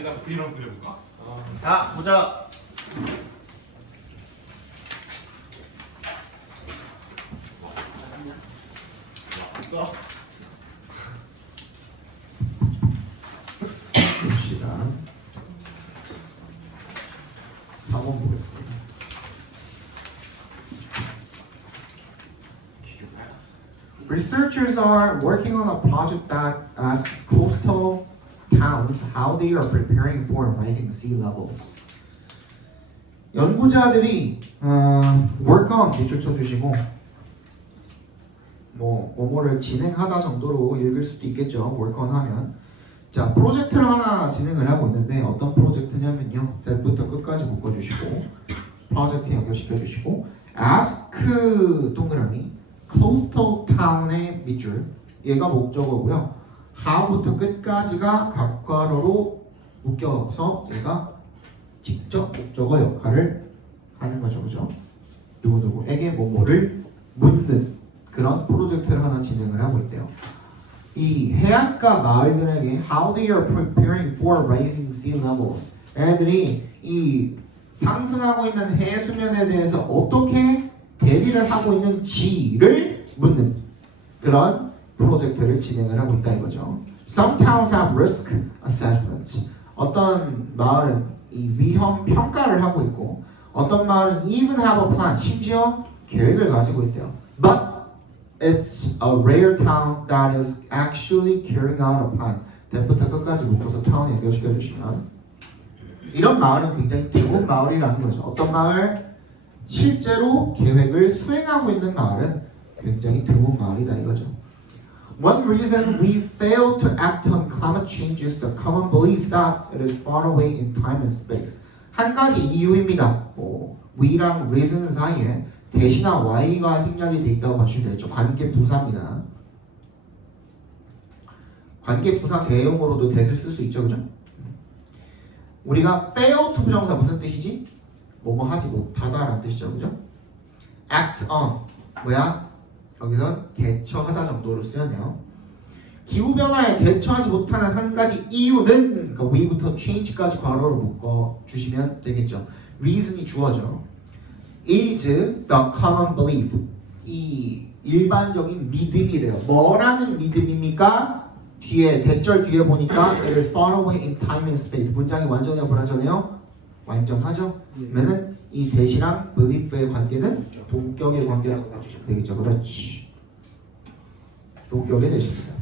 뒤에다가 그림을 그려볼까? 자, 보자. 써. 봅시다. 4번 보겠습니다. Researchers are working on a project that asks coastal towns how they are preparing for rising sea levels. 연구자들이 work on 밑줄 쳐주시고 뭐뭐를 진행하다 정도로 읽을 수도 있겠죠. work on 하면 자 프로젝트를 하나 진행을 하고 있는데 어떤 프로젝트냐면요. that부터 끝까지 묶어주시고 프로젝트 연결시켜주시고 ask 동그라미 coastal town의 밑줄 얘가 목적어고요. how부터 끝까지가 각괄호로 묶여서 얘가 직접 목적어 역할을 하는 거죠, 그죠? 누구누구에게 뭐뭐를 묻는 그런 프로젝트를 하나 진행을 하고 있대요. 이 해안가 마을들에게 how they are preparing for rising sea levels. 애들이 이 상승하고 있는 해 수면에 대해서 어떻게 대비를 하고 있는지를 묻는 그런 프로젝트를 진행을 하고 있다 이거죠. Some towns have risk assessments. 어떤 마을은 이 위험 평가를 하고 있고 어떤 마을은 even have a plan. 심지어 계획을 가지고 있대요. But it's a rare town that is actually carrying out a plan. 대부터 끝까지 묶어서 타운 연결시켜 주시면 이런 마을은 굉장히 드문 마을이라는 거죠. 어떤 마을? 실제로 계획을 수행하고 있는 마을은 굉장히 드문 마을이다 이거죠. One reason we fail to act on climate change is the common belief that it is far away in time and space. 한 가지 이유입니다. we랑 reason 사이에 대신나 y가 생략이 돼 있다고 봐주시면 되죠. 관계 부사입니다. 관계 부사 대용어로도 that을 쓸 수 있죠, 그죠? 우리가 fail to 부정사 무슨 뜻이지? 뭐뭐 하지 못하다라는 뜻이죠, 그죠? act on 뭐야? 여기선 대처하다 정도로 쓰였네요. 기후변화에 대처하지 못하는 한 가지 이유는 그러니까 we부터 change까지 괄호로 묶어 주시면 되겠죠. reason이 주어져. is the common belief. 이 일반적인 믿음이래요. 뭐라는 믿음입니까? 뒤에 대절 뒤에 보니까 it is far away in time and space. 문장이 완전해요, 불완전해요? 완전하죠? 그러면은 이 대시랑 belief의 관계는 동격의 관계라고 봐주시면 되겠죠. 그렇지. 동격의 대시입니다.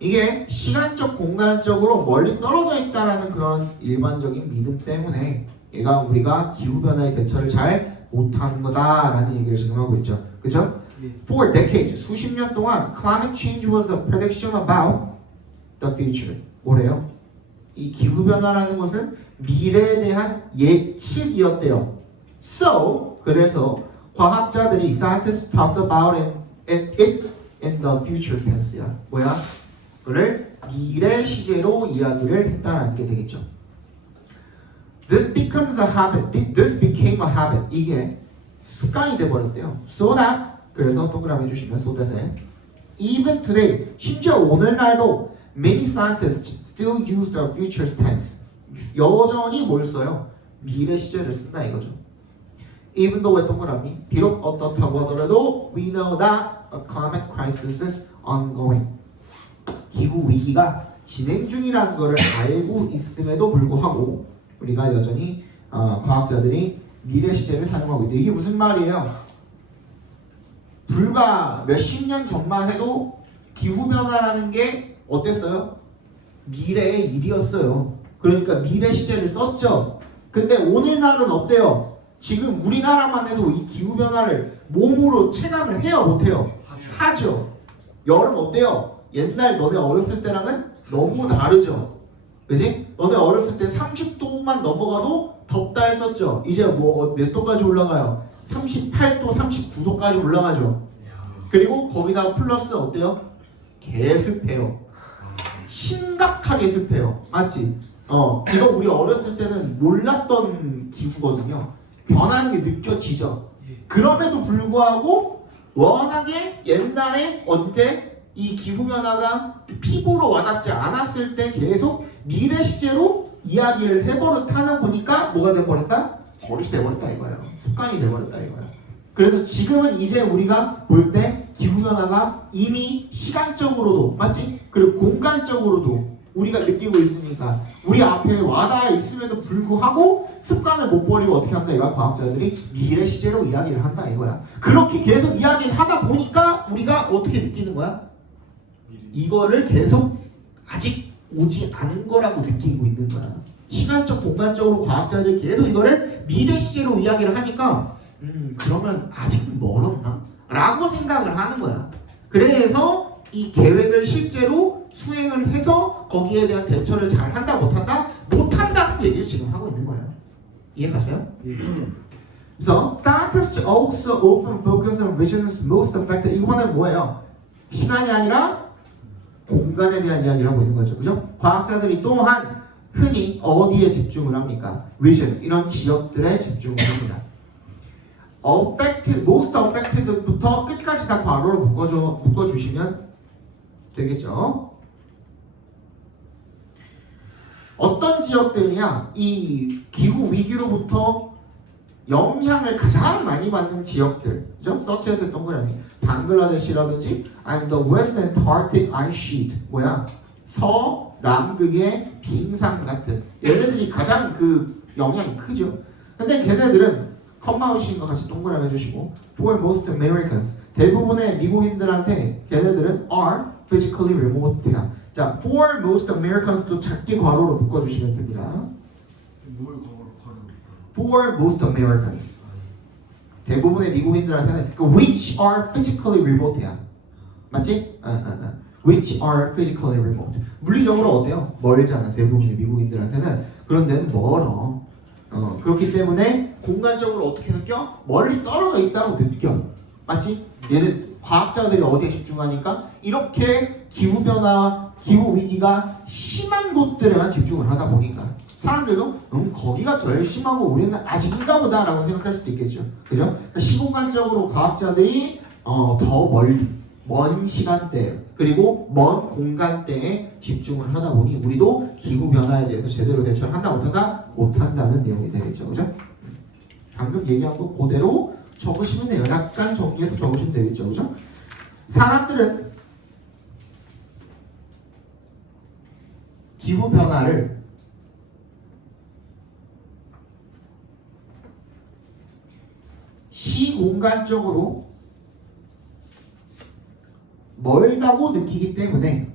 이게 시간적, 공간적으로 멀리 떨어져 있다라는 그런 일반적인 믿음 때문에 얘가 우리가 기후변화의 대처를 잘 못하는 거다라는 얘기를 지금 하고 있죠. 그죠? For decades, 수십 년 동안 climate change was a prediction about the future. 뭐래요? 이 기후변화라는 것은 미래에 대한 예측이었대요. So, 그래서 과학자들이 scientists talked about it in the future tense야. 뭐야? 그를 미래 시제로 이야기를 했다는 게 되겠죠. This becomes a habit. This became a habit. 이게 습관이 돼버렸대요. So that 그래서 동그라미 해주시면 so that에 even today 심지어 오늘날도 many scientists still use the future tense. 여전히 뭘 써요? 미래 시제를 쓴다 이거죠. Even though 동그라미 비록 어떻다고 하더라도 we know that a climate crisis is ongoing. 기후 위기가 진행 중이라는 것을 알고 있음에도 불구하고 우리가 여전히 과학자들이 미래 시제를 사용하고 있다. 이게 무슨 말이에요? 불과 몇십 년 전만 해도 기후변화라는 게 어땠어요? 미래의 일이었어요. 그러니까 미래 시제를 썼죠. 근데 오늘날은 어때요? 지금 우리나라만 해도 이 기후변화를 몸으로 체감을 해요? 못해요? 하죠. 여름 어때요? 옛날 너네 어렸을 때랑은 너무 다르죠. 그지? 너네 어렸을 때 30도만 넘어가도 덥다 했었죠. 이제 뭐 몇 도까지 올라가요? 38도, 39도까지 올라가죠. 그리고 거기다가 플러스 어때요? 개습해요. 심각하게 습해요. 맞지? 이거 우리 어렸을 때는 몰랐던 기후거든요. 변하는 게 느껴지죠. 그럼에도 불구하고 워낙에 옛날에 언제 이 기후변화가 피부로 와닿지 않았을 때 계속 미래 시제로 이야기를 해버릇하는 보니까 뭐가 돼버렸다? 버릇이 돼버렸다 이거예요. 습관이 돼버렸다 이거예요. 그래서 지금은 이제 우리가 볼 때 기후변화가 이미 시간적으로도 맞지? 그리고 공간적으로도 우리가 느끼고 있으니까 우리 앞에 와닿아 있음에도 불구하고 습관을 못 버리고 어떻게 한다 이거야. 과학자들이 미래 시제로 이야기를 한다 이거야. 그렇게 계속 이야기를 하다 보니까 우리가 어떻게 느끼는 거야? 이거를 계속 아직 오지 않은 거라고 느끼고 있는 거야. 시간적 공간적으로 과학자들이 계속 이거를 미래 시제로 이야기를 하니까 그러면 아직 멀었나? 라고 생각을 하는 거야. 그래서 이 계획을 실제로 수행을 해서 거기에 대한 대처를 잘 한다 못한다? 못한다는 얘기를 지금 하고 있는 거예요. 이해 갔어요? 그래서 scientists also often focus on regions most affected. 이거는 뭐예요? 시간이 아니라 공간에 대한 이야기를 하고 있는 거죠. 그죠? 과학자들이 또한 흔히 어디에 집중을 합니까? regions, 이런 지역들에 집중을 합니다. affected, most affected부터 끝까지 다 괄호로 묶어주시면 되겠죠. 어떤 지역들이야 이 기후 위기로부터 영향을 가장 많이 받는 지역들, 그죠? 서치에서 동그라미 방글라데시라든지 아니면 the West Antarctic Ice Sheet 뭐야? 서남극의 빙상 같은 얘네들이 가장 그 영향이 크죠. 근데 걔네들은 컴마우신과 같이 동그라미 해주시고 for most Americans 대부분의 미국인들한테 걔네들은 are physically remote야. 자, for most Americans도 작게 괄호로 묶어주시면 됩니다. 뭘 걸어? For most Americans 대부분의 미국인들한테는 그 which are physically remote야. 맞지? which are physically remote. 물리적으로 어때요? 멀잖아. 대부분의 미국인들한테는. 그런 데는 멀어. 그렇기 때문에 공간적으로 어떻게 느껴? 멀리 떨어져 있다고 느껴. 맞지? 얘는 과학자들이 어디에 집중하니까 이렇게 기후변화, 기후위기가 심한 곳들에만 집중을 하다 보니까 사람들도 거기가 제일 심하고 우리는 아직인가 보다 라고 생각할 수도 있겠죠. 그죠? 그러니까 시공간적으로 과학자들이 더 멀리 먼 시간대 그리고 먼 공간대에 집중을 하다 보니 우리도 기후변화에 대해서 제대로 대처를 한다 못한다? 못한다는 내용이 되겠죠. 그죠? 방금 얘기한 거 그대로 적으시면 돼요. 약간 정리해서 적으시면 되겠죠. 그죠? 사람들은 기후변화를 시공간적으로 멀다고 느끼기 때문에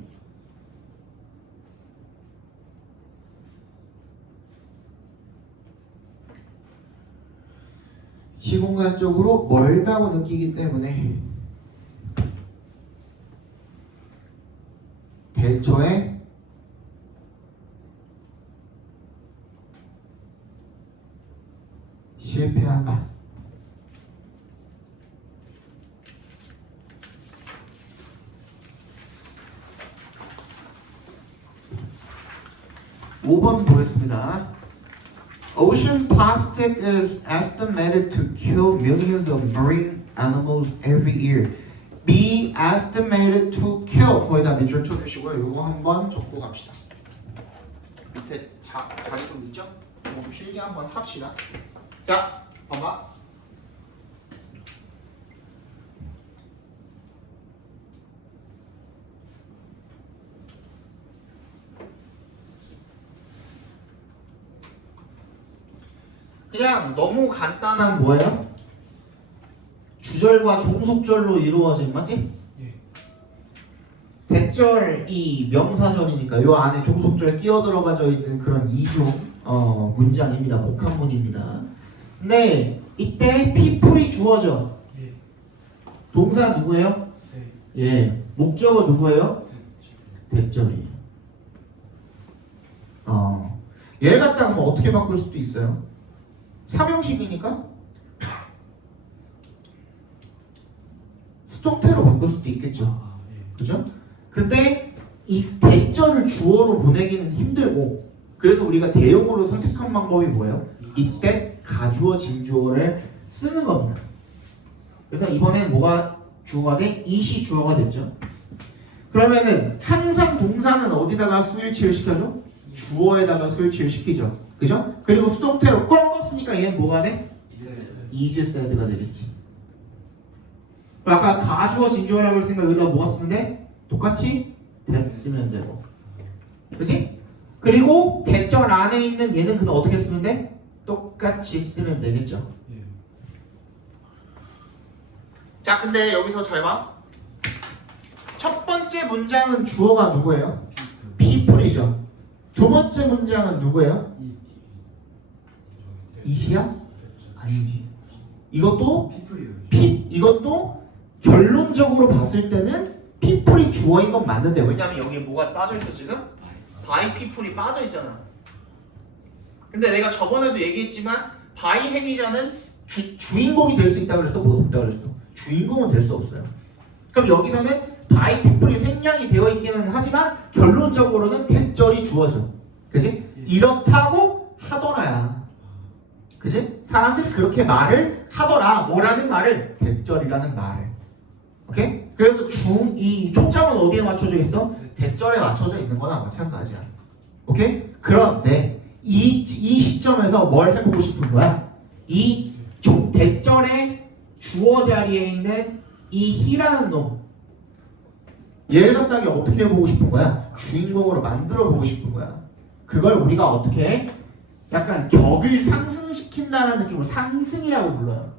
시공간적으로 멀다고 느끼기 때문에 대처에 실패한다. (5번) 보겠습니다. Ocean plastic is estimated to kill millions of marine animals every year. Be estimated to kill. 거기다 밑줄 쳐주시고요. 이거 한번 적고 갑시다. 밑에 자리 좀 있죠? 이거 필기 한번 합시다. 자, 봐봐. 그냥 너무 간단한 뭐예요? 주절과 종속절로 이루어진 맞지? 예. 대절이 명사절이니까 요 안에 종속절 끼어들어가져 있는 그런 이중 문장입니다. 복합문입니다. 근데 이때 people이 주어져. 예. 동사 누구예요? 세. 예. 목적어 누구예요? 대절이에요. 얘 갖다가 뭐 어떻게 바꿀 수도 있어요? 삼형식이니까 수동태로 바꿀 수도 있겠죠. 그죠? 근데 이 대절을 주어로 보내기는 힘들고 그래서 우리가 대용어로 선택한 방법이 뭐예요? 이때 가주어 진주어를 쓰는 겁니다. 그래서 이번엔 뭐가 주어가 돼? it이 주어가 됐죠. 그러면은 항상 동사는 어디다가 수일치를 시켜줘? 주어에다가 수일치를 시키죠. 그죠? 그리고 수동태로 꺾었으니까 얘는 뭐가 돼? is said가 되겠지. 아까 가주어 진주어라고 했으니까 여기다 뭐가 쓰면 돼? 똑같이 that 쓰면 되고. 그치? 그리고 대절 안에 있는 얘는 그냥 어떻게 쓰면 돼? 똑같이 쓰면 되겠죠. 예. 자, 근데 여기서 잘 봐. 첫 번째 문장은 주어가 누구예요? people이죠. 두 번째 문장은 누구예요? it이야? 아니지. 이것도 이것도 결론적으로 봤을 때는 people이 주어인 건 맞는데, 왜냐면 여기에 뭐가 빠져있어 지금? by people이 빠져있잖아. 근데 내가 저번에도 얘기했지만 by 행위자는 주인공이 될 수 있다 그랬어? 못 없다 그랬어? 주인공은 될 수 없어요. 그럼 여기서는 by people이 생략이 되어 있기는 하지만 결론적으로는 대절이 주어져. 그지? 이렇다고 하더라야. 그지? 사람들이 그렇게 말을 하더라. 뭐라는 말을? 대절이라는 말을. 오케이? 그래서 이 초점은 어디에 맞춰져 있어? 대절에 맞춰져 있는 거나 마찬가지야. 오케이? 그런데 이 시점에서 뭘 해보고 싶은 거야? 이 대절의 주어 자리에 있는 이 he라는 놈, 얘를 갖다가 어떻게 해보고 싶은 거야? 주인공으로 만들어 보고 싶은 거야. 그걸 우리가 어떻게 해? 약간 격을 상승시킨다는 느낌으로 상승이라고 불러요.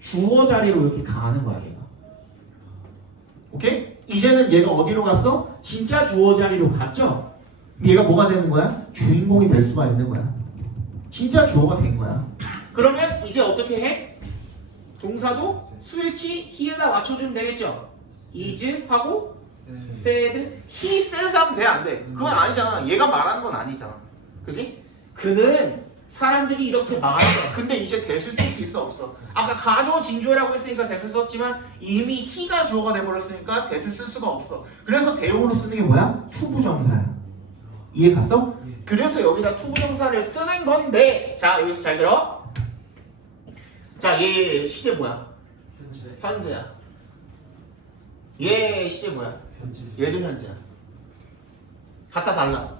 주어 자리로 이렇게 가는 거야 얘가. 오케이? 이제는 얘가 어디로 갔어? 진짜 주어 자리로 갔죠? 얘가 뭐가 되는 거야? 주인공이 될 수가 있는 거야. 진짜 주어가 된 거야. 그러면 이제 어떻게 해? 동사도 수일치 he에다 맞춰주면 되겠죠? is 하고 said, he says 하면 돼, 안 돼? 그건 아니잖아. 얘가 말하는 건 아니잖아. 그지? 그는 사람들이 이렇게 말하잖아. 근데 이제 대수 쓸 수 있어, 없어? 아까 가주어 진주어라고 했으니까 대수 썼지만 이미 he가 주어가 돼버렸으니까 대수 쓸 수가 없어. 그래서 대용으로 쓰는 게 뭐야? 투부정사야. 이해 갔어? 그래서 여기다 투부정사를 쓰는 건데, 자 여기서 잘 들어. 자, 얘 시제 뭐야? 현재야. 얘 시제 뭐야? 얘도 현재야. 같아 달라?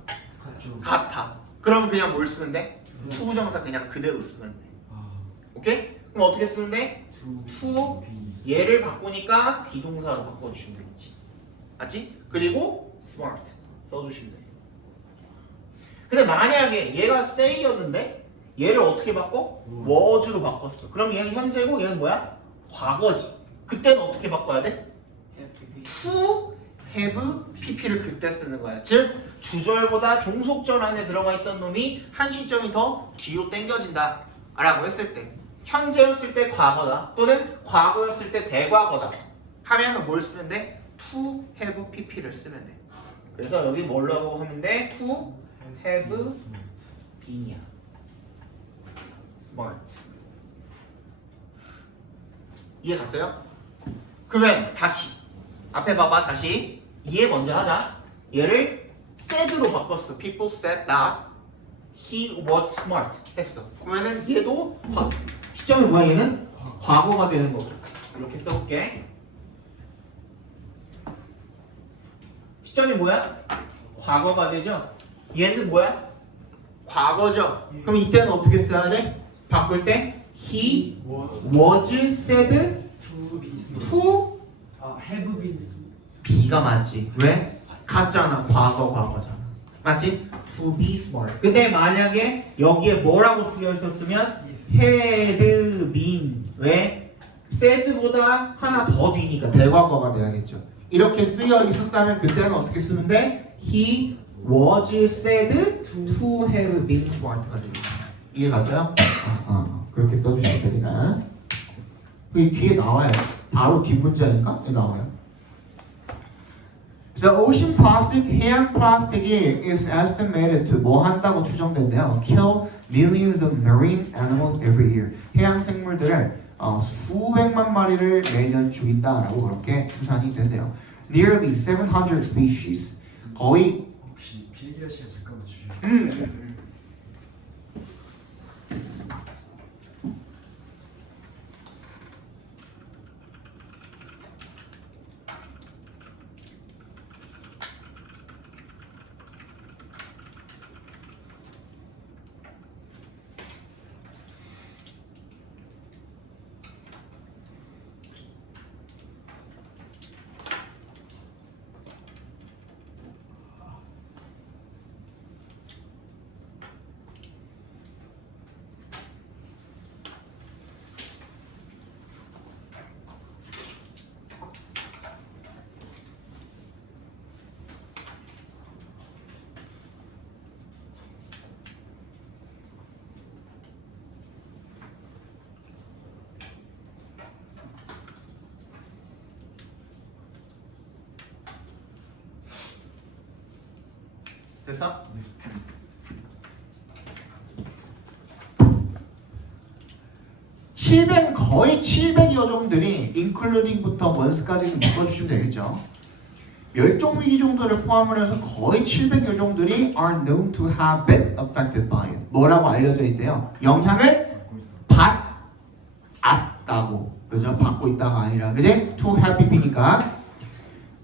같아. 그러면 그냥 뭘 쓰면 돼? 투부정사 그냥 그대로 쓰면 돼. 오케이? 그럼 어떻게 쓰면 돼? to 얘를 바꾸니까 비동사로 바꿔주시면 되겠지. 맞지? 그리고 smart 써주시면 돼. 근데 만약에 얘가 say였는데 얘를 어떻게 바꿔? was로 바꿨어. 그럼 얘는 현재고 얘는 뭐야? 과거지. 그때는 어떻게 바꿔야 돼? to have pp를 그때 쓰는 거야. 즉 주절보다 종속절 안에 들어가 있던 놈이 한 시점이 더 뒤로 당겨진다 라고 했을 때, 현재였을 때 과거다 또는 과거였을 때 대과거다 하면 뭘 쓰면 돼? to have pp를 쓰면 돼. 그래서 여기 뭐라고 하면 돼? to have been이야. smart. 이해 갔어요? 그러면 다시 앞에 봐봐. 다시 이해 먼저 하자. 얘를 said로 바꿨어. People said that he was smart 했어. 그러면은 얘도 시점이 뭐야? 얘는 과거가 되는 거고. 이렇게 써볼게. 시점이 뭐야? 과거가 되죠? 얘는 뭐야? 과거죠? 그럼 이때는 어떻게 써야 돼? 바꿀 때 he was said to have been B가 맞지. 왜? 같잖아. 과거잖아. 맞지? To be smart. 근데 만약에 여기에 뭐라고 쓰여 있었으면 had been. 왜? said보다 하나 더 뒤니까 대과거가 돼야겠죠. 이렇게 쓰여 있었다면 그때는 어떻게 쓰는데? He was said to have been smart가 되겠다. 이해 갔어요? 그렇게 써주시면 됩니다. 그 뒤에 나와요. 바로 뒷문자니까 나와요. The ocean plastic, 해양 플라스틱이 is estimated to 뭐 한다고 추정된대요. Kill millions of marine animals every year. 해양 생물들을 수백만 마리를 매년 죽인다라고 그렇게 추산이 된대요. Nearly 700 species. 거의 혹시 필기할 시간 잠깐만 주시면 됐어? 거의 700여 종들이 including부터 once까지 묶어주시면 되겠죠. 멸종 위기 종들을 포함을 해서 거의 700여 종들이 are known to have been affected by it. 뭐라고 알려져 있대요? 영향을 받았다고. 그죠? 받고 있다가 아니라, 그지? to have been이니까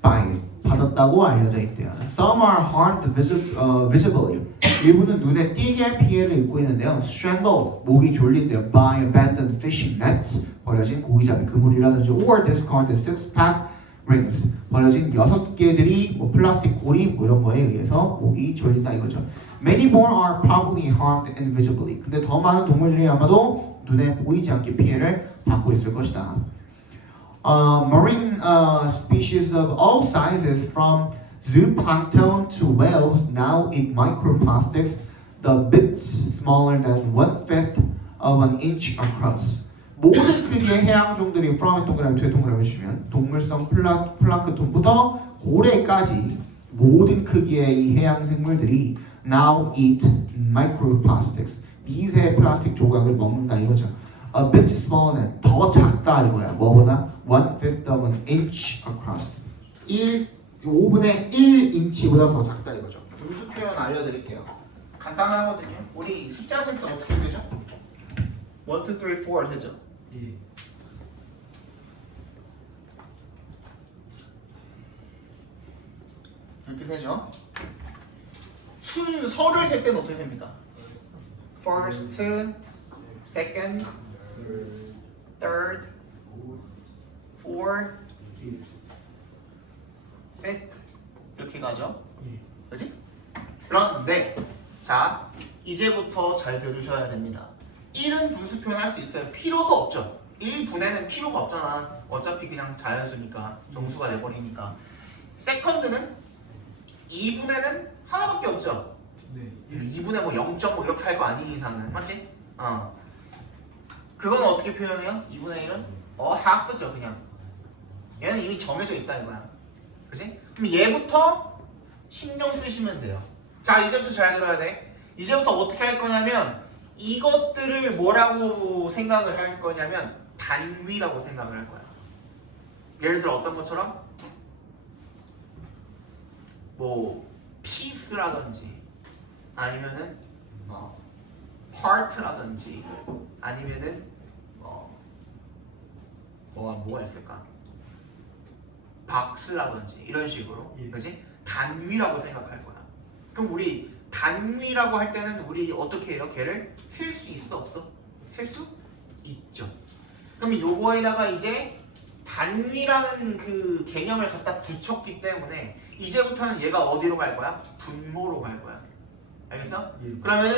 by it. 받았다고 알려져 있대요. Some are harmed visibly. 일부는 눈에 띄게 피해를 입고 있는데요. Strangled, 목이 졸린대요. By abandoned fishing nets, 버려진 고기잡이 그물이라든지 or discarded six-pack rings, 버려진 6개들이 뭐 플라스틱 고리 뭐 이런 거에 의해서 목이 졸린다 이거죠. Many more are probably harmed invisibly. 근데 더 많은 동물들이 아마도 눈에 보이지 않게 피해를 받고 있을 것이다. Marine species of all sizes from zooplankton to whales now eat microplastics the bits smaller than 1/5 of an inch across. 모든 크기의 해양종들이 from의 동그라미 뒤에 동그라미 해주시면 동물성 플랑크톤부터 고래까지 모든 크기의 이 해양 생물들이 now eat microplastics. 미세 플라스틱 조각을 먹는다 이거죠. A bit smaller than 더 작다 이거야. 뭐보다 1/5 of an inch across. 5분의 1인치보다 더 작다 이거죠. 분수 표현 알려드릴게요. 간단하거든요. 우리 숫자 쓸 때 어떻게 되죠? 1, 2, 3, 4 되죠? 예. 이렇게 되죠? 순서를 셀 때는 어떻게 셉니까? First, second, third, fourth, fifth 이렇게 가죠? 그렇지? 그런데 자 이제부터 잘 들으셔야 됩니다. 1은 분수 표현할 수 있어요. 필요도 없죠. 1분에는 필요가 없잖아. 어차피 그냥 자연수니까 정수가 돼버리니까. 세컨드는 2분에는 하나밖에 없죠. 네. 2분에 뭐 0.5 이렇게 할 거 아닌 이상은 맞지? 그건 어떻게 표현해요? 2분의 1은 half죠 그냥. 얘는 이미 정해져 있다 이거야. 그치? 그럼 얘부터 신경 쓰시면 돼요. 자 이제부터 잘 들어야 돼. 이제부터 어떻게 할 거냐면 이것들을 뭐라고 생각을 할 거냐면 단위라고 생각을 할 거야. 예를 들어 어떤 것처럼 뭐 piece라든지 아니면은 part라든지 아니면은 뭐가 있을까? 박스라든지 이런 식으로, 그렇지? 단위라고 생각할 거야. 그럼 우리 단위라고 할 때는 우리 어떻게 해요? 걔를 셀 수 있어 없어? 셀 수 있죠. 그럼 요거에다가 이제 단위라는 그 개념을 갖다 붙였기 때문에 이제부터는 얘가 어디로 갈 거야? 분모로 갈 거야. 알겠어? 예. 그러면은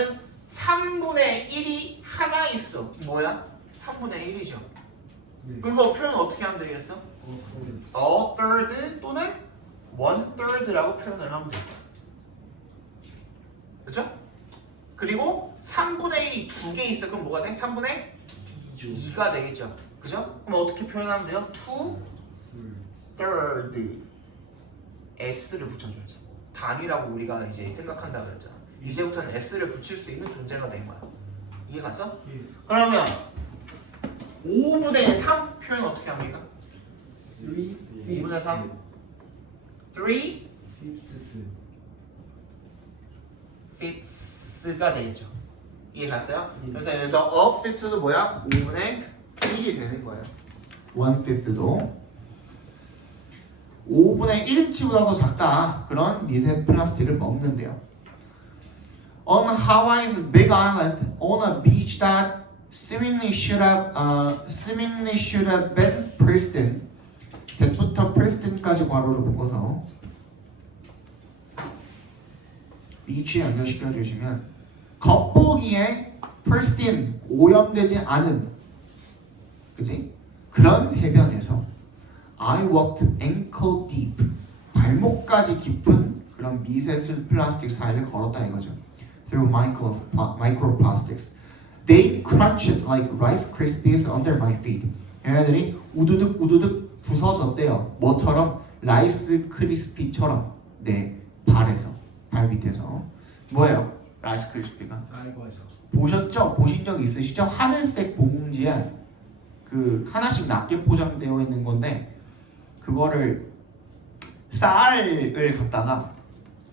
3분의 1이 하나 있어. 뭐야? 3분의 1이죠. 네. 그럼 그거 표현 어떻게 하면 되겠어? a third 또는 1/3라고 표현을 하면 될 거야. 그렇죠? 그리고 3분의 1이 2개 있어. 그럼 뭐가 돼? 3분의 2가 되겠죠. 그죠? 그럼 어떻게 표현하면 돼요? 2/3 s를 붙여줘야죠. 단위라고 우리가 이제 생각한다 그랬잖아. 이제부터는 s를 붙일 수 있는 존재가 된 거야. 이해 갔어? 예. 그러면 5분의 3 표현 어떻게 합니까? 5분의 3 3 fifths가 되겠죠. 이해 갔어요? 그래서 여기서 a fifth도 뭐야? 5분의 1이 되는 거예요. 1/5도 5분의 1인치보다 더 작다. 그런 미세 플라스틱을 먹는데요. On Hawaii's Big Island, on a beach that seemingly should have been pristine. that부터 pristine까지 괄호를 묶어서 beach에 연결시켜 주시면 겉보기에 pristine 오염되지 않은, 그지? 그런 해변에서 I walked ankle deep, 발목까지 깊은 그런 미세 플라스틱 사이를 걸었다 이거죠. Through microplastics. They crunched like Rice Krispies under my feet. 얘네들이 우두둑 우두둑 부서졌대요. 뭐처럼? 라이스 크리스피처럼 내 발에서. 발 밑에서 뭐예요? 라이스 크리스피가 쌀과자. 보셨죠? 보신 적 있으시죠? 하늘색 봉지에 그 하나씩 낮게 포장되어 있는 건데 그거를 쌀을 갖다가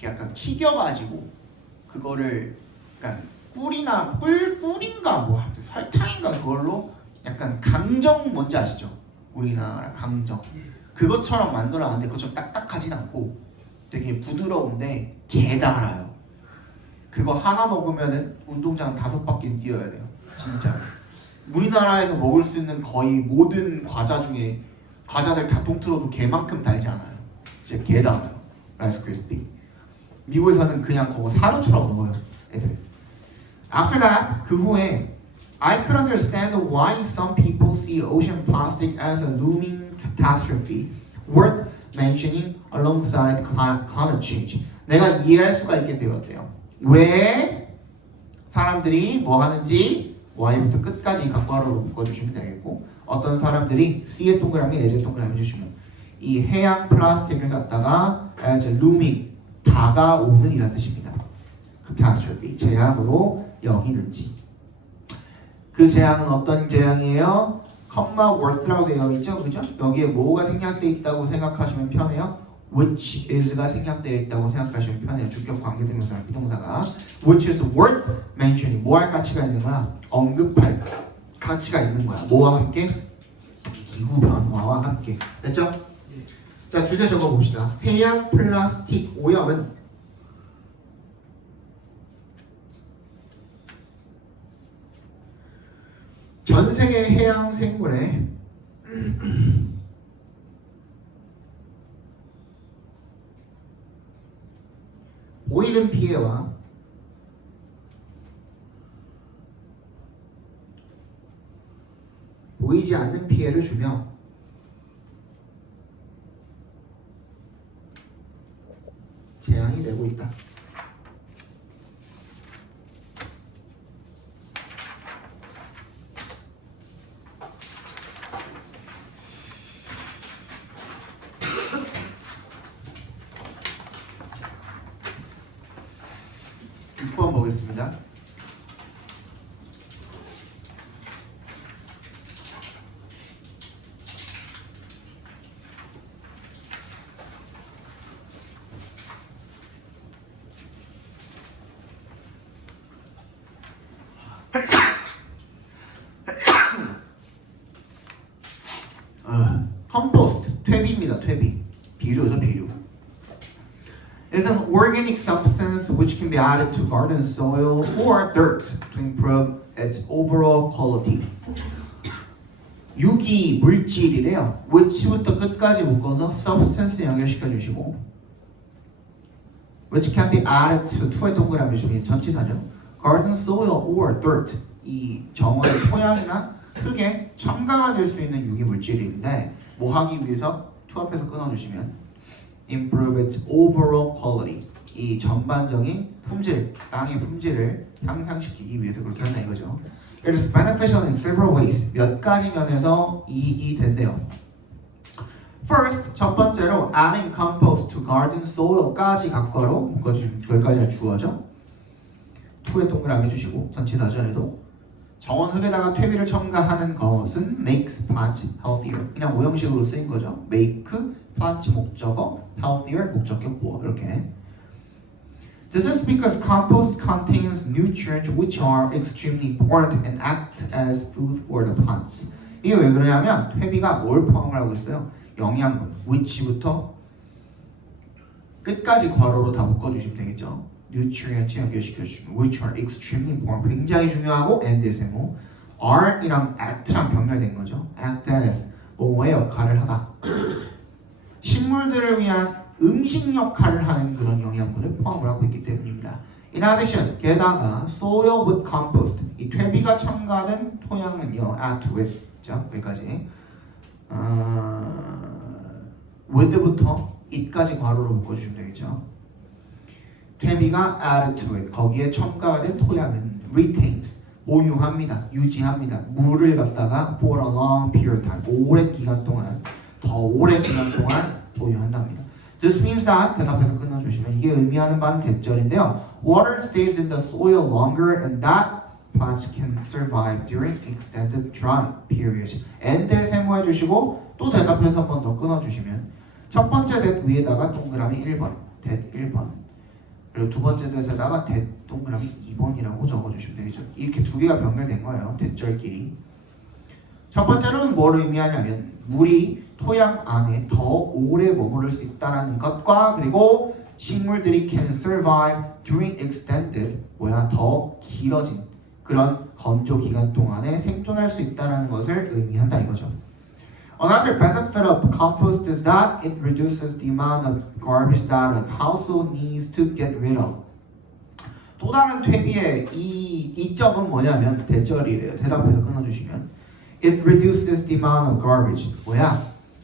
약간 튀겨가지고 그거를 약간 꿀인가 뭐 설탕인가 그걸로 약간 강정 뭔지 아시죠? 우리나라 강정 그것처럼 만들어놨는데 그거 좀 딱딱하진 않고 되게 부드러운데 개 달아요. 그거 하나 먹으면은 운동장 5바퀴는 뛰어야 돼요. 진짜. 우리나라에서 먹을 수 있는 거의 모든 과자 중에 과자들 다 통틀어도 개만큼 달지 않아요. 진짜 개 달아요. 라이스 크리스피. 미국에서는 그냥 그거 사료처럼 먹어요. 애들. After that, 그 후에 I could understand why some people see ocean plastic as a looming catastrophe worth mentioning alongside climate change. 내가 이해할 수가 있게 되었대요. 왜 사람들이 뭐 하는지 Y부터 끝까지 각괄호로 묶어주시면 되겠고 어떤 사람들이 C의 동그라미, A의 동그라미 주시면 이 해양 플라스틱을 갖다가 as a looming 다가오는 이란 뜻입니다. catastrophe 재앙으로 여기는지 그 재앙은 어떤 재앙이에요? 컴마 worth라고 되어 있죠, 그죠? 여기에 뭐가 생략되어 있다고 생각하시면 편해요. which is가 생략되어 있다고 생각하시면 편해요. 주격 관계대명사랑 비동사가 which is worth mentioning 뭐 할 가치가 있는 거야? 언급할 가치가 있는 거야. 뭐와 함께? 기후 변화와 함께. 됐죠? 자 주제 적어봅시다. 해양 플라스틱 오염은 전 세계 해양 생물에 보이는 피해와 보이지 않는 피해를 주며 재앙이 되고 있다. 보겠습니다. 컴포스트, 퇴비입니다. 퇴비. 비료죠, 비료. Is an organic substance which can be added to garden soil or dirt to improve its overall quality. 유기 물질이래요. which부터 끝까지 묶어서 substance 연결시켜 주시고 which can be added to의 동그라미 주시면 전치사죠. garden soil or dirt 이 정원의 토양이나 흙에 첨가가 될 수 있는 유기 물질인데 뭐 하기 위해서 to 앞에서 끊어주시면 improve its overall quality 이 전반적인 품질, 땅의 품질을 향상시키기 위해서 그렇게 한다 이거죠. It is beneficial in several ways 몇 가지 면에서 이익이 된대요. First, 첫 번째로 adding compost to garden soil까지 각과로 묶어주시면 거기까지가 주어져. to의 동그라미 주시고 전치사죠 얘도. 정원 흙에다가 퇴비를 첨가하는 것은 makes plant healthier. 그냥 오형식으로 쓰인 거죠. make plant 목적어, healthier 목적격 보어 이렇게. This is because compost contains nutrients which are extremely important and act as food for the plants. 이게 왜 그러냐면 퇴비가 뭘 포함을 하고 있어요? 영양분, which부터 끝까지 괄호로 다 묶어주시면 되겠죠. nutrients 연결시켜주시면 which are extremely important 굉장히 중요하고 and 세모 are이랑 act랑 병렬된 거죠. act as 뭐의 역할을 하다 식물들을 위한 음식 역할을 하는 그런 영양분을 포함을 하고 있기 때문입니다. In addition 게다가 soil with compost 이 퇴비가 첨가된 토양은요 add to it 자 여기까지 with부터 it까지 괄호로 묶어주시면 되겠죠. 퇴비가 added to it 거기에 첨가가 된 토양은 retains 보유합니다. 유지합니다. 물을 갖다가 for a long period of time 오랜 기간 동안 더 오랜 기간 동안 보유한답니다. This means that 대답해서 끊어주시면 이게 의미하는 바는 대절인데요. Water stays in the soil longer and that plants can survive during extended dry periods. and를 세모해 주시고 또 대답해서 한 번 더 끊어주시면 첫 번째 that 위에다가 동그라미 1번, that 1번 그리고 두 번째 that에다가 that 동그라미 2번이라고 적어주시면 되겠죠. 이렇게 두 개가 병렬된 거예요. 대절끼리. 첫 번째로는 뭘 의미하냐면 물이 토양 안에 더 오래 머무를 수 있다는 것과 그리고 식물들이 can survive during extended 더 길어진 그런 건조 기간 동안에 생존할 수 있다는 것을 의미한다 이거죠. Another benefit of compost is that it reduces the amount of garbage that a household needs to get rid of. 또 다른 퇴비의 이 점은 뭐냐면 대절이래요. 대답해서 끊어주시면 It reduces the amount of garbage.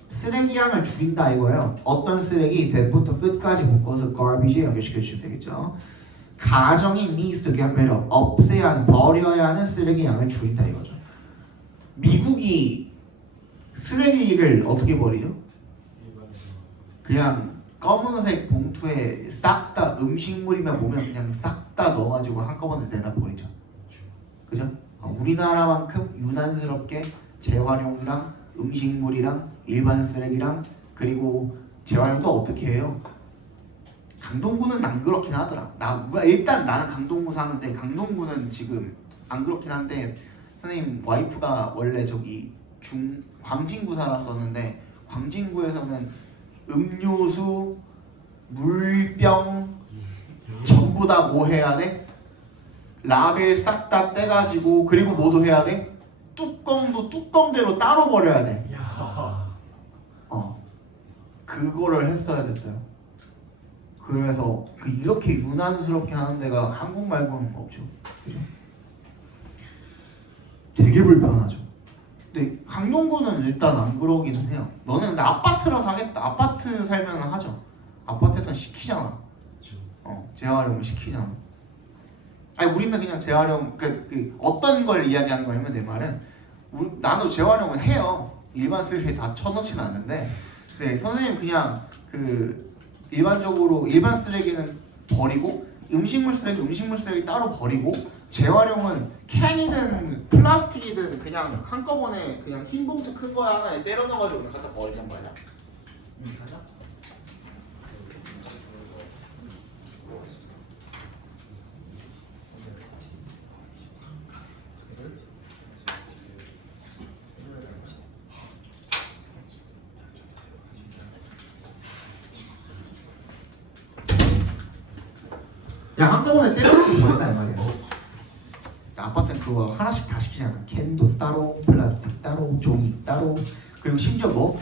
쓰레기 양을 줄인다 이거예요. 어떤 쓰레기? 대부터 끝까지 묶어서 garbage에 연결시켜 주시면 되겠죠. 가정이 needs to get rid of. 없애야 하는, 버려야 하는 쓰레기 양을 줄인다 이거죠. 미국이 쓰레기를 어떻게 버리죠? 그냥 검은색 봉투에 싹 다 음식물이면 보면 그냥 싹 다 넣어가지고 한꺼번에 내다 버리죠. 그죠? 우리나라만큼 유난스럽게 재활용이랑 음식물이랑 일반 쓰레기랑 그리고 재활용도 어떻게 해요? 강동구는 안 그렇긴 하더라. 일단 나는 강동구 사는데 강동구는 지금 안 그렇긴 한데 선생님 와이프가 원래 저기 광진구 살았었는데 광진구에서는 음료수, 물병 전부 다 뭐 해야 돼? 라벨 싹 다 떼가지고 그리고 뭐도 해야 돼? 뚜껑도 뚜껑대로 따로 버려야 돼. 그거를 했어야 됐어요. 그래서 이렇게 유난스럽게 하는 데가 한국 말고는 없죠. 그죠? 되게 불편하죠. 근데 강동구는 일단 안 그러기는 해요. 너는 근데 아파트라서 하겠다. 아파트 살면 하죠. 아파트에선 시키잖아. 재활용을 시키잖아. 아니 우리는 그냥 재활용 어떤 걸 이야기하는 거냐면 내 말은 나도 재활용을 해요. 일반 쓰레기 다 쳐넣지는 않는데 네, 선생님 그냥 일반적으로 일반 쓰레기는 버리고 음식물 쓰레기 따로 버리고 재활용은 캔이든 플라스틱이든 그냥 한꺼번에 그냥 흰 봉투 큰 거 하나에 때려 넣어가지고 그냥 갖다 버리란 말이야. 가자. 그냥 한꺼번에 때려놓고 버린다 이 말이야. 아파트는 그거 하나씩 다 시키잖아. 캔도 따로, 플라스틱 따로, 종이 따로, 그리고 심지어 뭐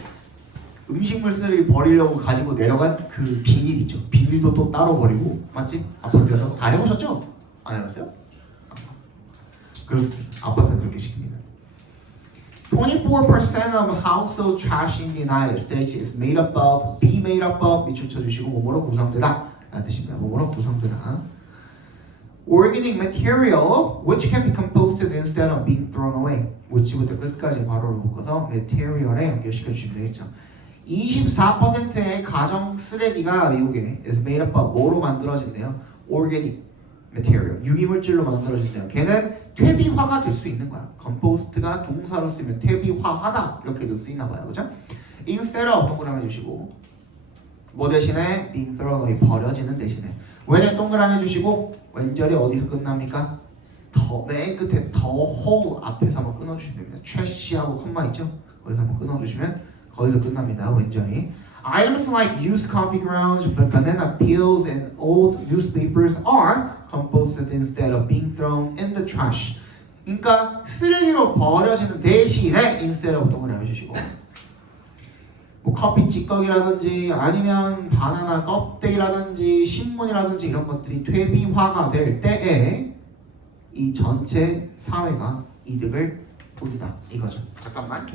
음식물 쓰레기 버리려고 가지고 내려간 그 비닐 있죠. 비닐도 또 따로 버리고, 맞지? 아파트에서 다 해보셨죠? 안 해봤어요? 그래서 아파트는 그렇게 시킵니다. 24% of household trash in the United States is made up of, be made up of 밑줄 쳐주시고 뭐뭐로 구성되다 라는 뜻입니다. 뭐뭐로 구성되다. Organic material which can be composted instead of being thrown away. which부터 끝까지 괄호를 묶어서 material에 연결시켜 주시면 되겠죠. 24%의 가정 쓰레기가 미국에 is made up of 뭐로 만들어진대요? Organic material, 유기물질로 만들어진대요. 걔는 퇴비화가 될 수 있는 거야. compost가 동사로 쓰면 퇴비화하다 이렇게도 쓰이나 봐요. 그죠? instead of 동그라미 해주시고 뭐 대신에 being thrown away 버려지는 대신에 왜냐 동그라미 해주시고 왼절이 어디서 끝납니까? 맨 끝에 the whole 앞에서 한번 끊어주시면 됩니다. trash하고 콤마 있죠? 거기서 한번 끊어주시면 거기서 끝납니다. 왼절이 Items like used coffee grounds, banana peels, and old newspapers are composted instead of being thrown in the trash. 그러니까 쓰레기로 버려지는 대신에 instead of 동그라미 해주시고 뭐 커피 찌꺼기라든지 아니면 바나나 껍데기라든지 신문이라든지 이런 것들이 퇴비화가 될 때에 이 전체 사회가 이득을 보리다 이거죠. 잠깐만.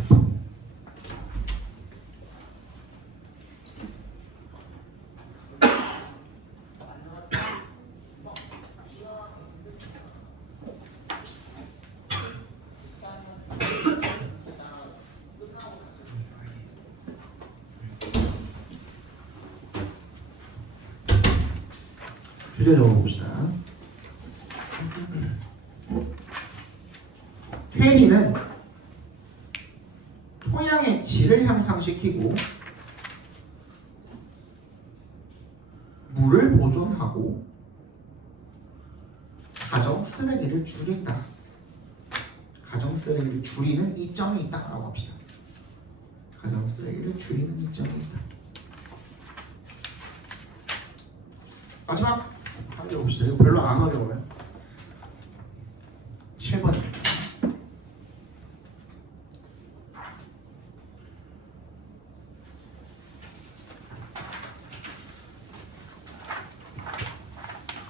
주제 적어봅시다. 퇴비는 토양의 질을 향상시키고 물을 보존하고 가정 쓰레기를 줄인다. 가정 쓰레기를 줄이는 이점이 있다라고 합시다. 가정 쓰레기를 줄이는 이점이 있다. 마지막 한개 봅시다. 이거 별로 안 어려워요. 7번입니다.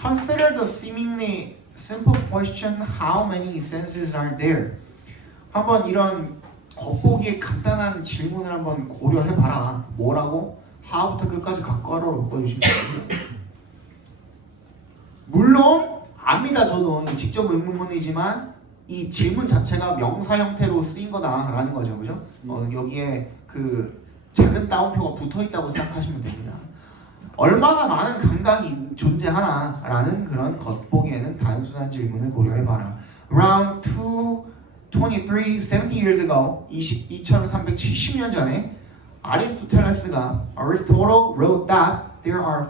Consider the seemingly simple question, how many senses are there? 한번 이런 겉보기에 간단한 질문을 한번 고려해봐라. 뭐라고? how부터 끝까지 각각으로 묶어주시면 됩니다. 물론 압니다. 저도 직접 의문문이지만 이 질문 자체가 명사 형태로 쓰인 거다라는 거죠. 그죠? 여기에 그 작은 따옴표가 붙어있다고 생각하시면 됩니다. 얼마나 많은 감각이 존재하나라는 그런 겉보기에는 단순한 질문을 고려해봐라. Around 70 years ago, 2370년 전에 아리스토텔레스가 Aristotle wrote that there are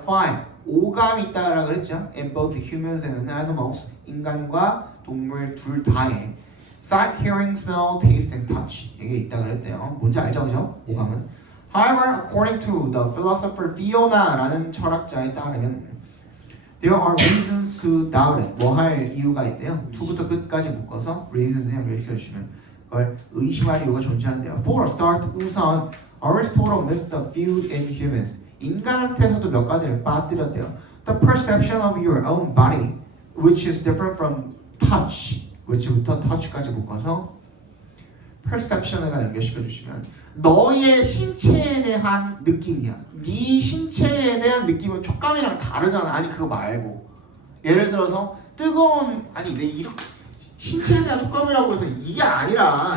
5감이 있다라고 그랬죠. In both humans and animals, 인간과 동물 둘 다에 sight, hearing, smell, taste, and touch 이게 있다 그랬대요. 뭔지 알죠, 그죠? 5감은. However, according to the philosopher Fiona라는 철학자에 따르면 there are reasons to doubt it. 뭐 할 이유가 있대요. to부터 끝까지 묶어서 reasons 연결시켜주시면 그걸 의심할 이유가 존재한대요. For a start, 우선 Aristotle missed the view in humans. 인간한테서도 몇 가지를 빠뜨렸대요. The perception of your own body, which is different from touch. which부터 touch까지 묶어서 perception에다 연결시켜주시면 너의 신체에 대한 느낌이야. 네 신체에 대한 느낌은 촉감이랑 다르잖아. 아니 그거 말고 예를 들어서 뜨거운 아니 내 이렇게 신체에 대한 촉감이라고 해서 이게 아니라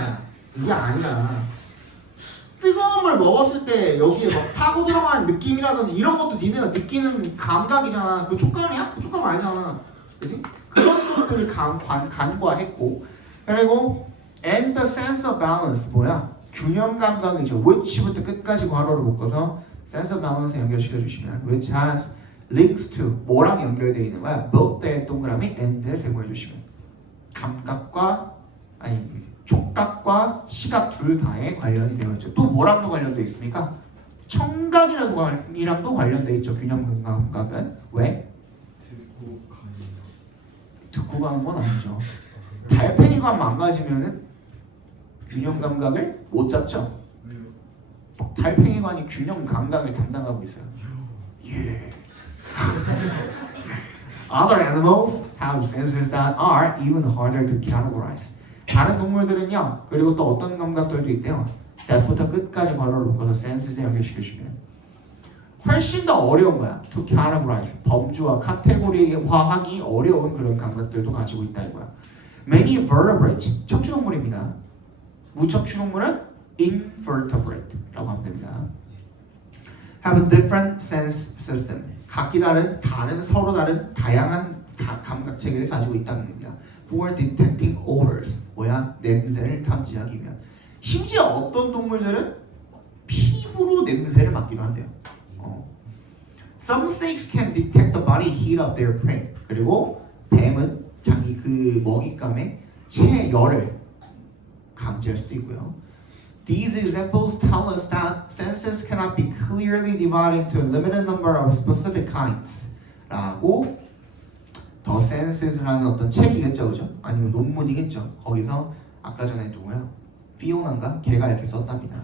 뜨거운 물 먹었을 때 여기에 막 타고 들어간 느낌이라든지 이런 것도 니네가 느끼는 감각이잖아. 그 촉감이야? 그 촉감 아니잖아. 그치? 그런 것들을 간과했고 그리고 and the sense of balance 뭐야? 균형 감각이죠. which부터 끝까지 괄호를 묶어서 sense of balance에 연결시켜 주시면 which has links to 뭐랑 연결되어 있는 거야? both의 동그라미 and에 세모해 주시면 감각과 아니 촉각과 시각 둘 다에 관련이 되어 있죠. 또 뭐랑도 관련되어 있습니까? 청각이랑도 관련되어 있죠. 균형 감각은 왜? 듣고 가는 건 아니죠. 달팽이가 망가지면은 균형 감각을 못 잡죠. 달팽이관이 균형 감각을 담당하고 있어요. 예. Other animals have senses that are even harder to categorize. 다른 동물들은요. 그리고 또 어떤 감각들도 있대요. that부터 끝까지 괄호를 묶어서 senses에 연결시켜주면 훨씬 더 어려운 거야. to categorize. 범주와 카테고리화하기 어려운 그런 감각들도 가지고 있다 이거야. Many vertebrates. 척추동물입니다. 무척추동물은 invertebrate라고 하면 됩니다. Have a different sense system. 각기 다른 서로 다른 다양한 감각 체계를 가지고 있다는 겁니다. For detecting odors. 뭐야? 냄새를 탐지하기 위한. 심지어 어떤 동물들은 피부로 냄새를 맡기도 한대요. Some snakes can detect the body heat of their prey. 그리고 뱀은 자기 그 먹잇감의 체열을 감지할 수도 있고요. These examples tell us that senses cannot be clearly divided into a limited number of specific kinds. 라고 The Senses라는 어떤 책이겠죠, 그죠? 아니면 논문이겠죠. 거기서 아까 전에 누구야? 피오나인가? 걔가 이렇게 썼답니다.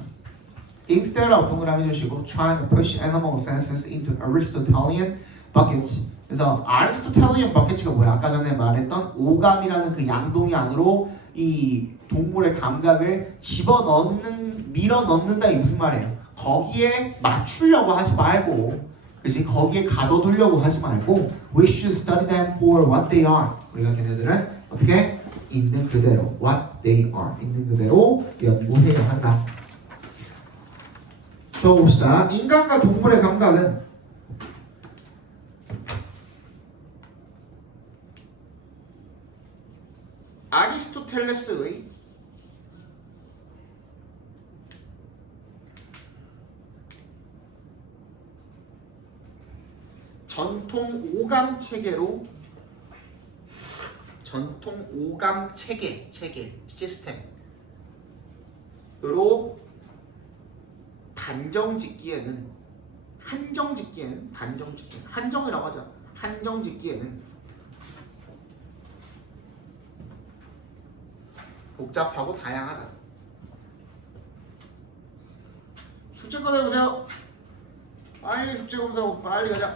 Instead of 동그라미 주시고 trying to push animal senses into Aristotelian buckets. 그래서 Aristotelian buckets가 뭐야? 아까 전에 말했던 오감이라는 그 양동이 안으로 이 동물의 감각을 밀어 넣는다 이 무슨 말이에요? 거기에 맞추려고 하지 말고, 그치? 거기에 가둬두려고 하지 말고, we should study them for what they are. 우리가 걔네들은 어떻게 있는 그대로, what they are, 있는 그대로 연구해야 한다. 또 봅시다. 인간과 동물의 감각은 아리스토텔레스의 전통 오감 체계로 체계 시스템으로 한정이라고 하자. 한정짓기에는 복잡하고 다양하다. 숙제 꺼내보세요. 빨리 숙제 검사하고 빨리 가자.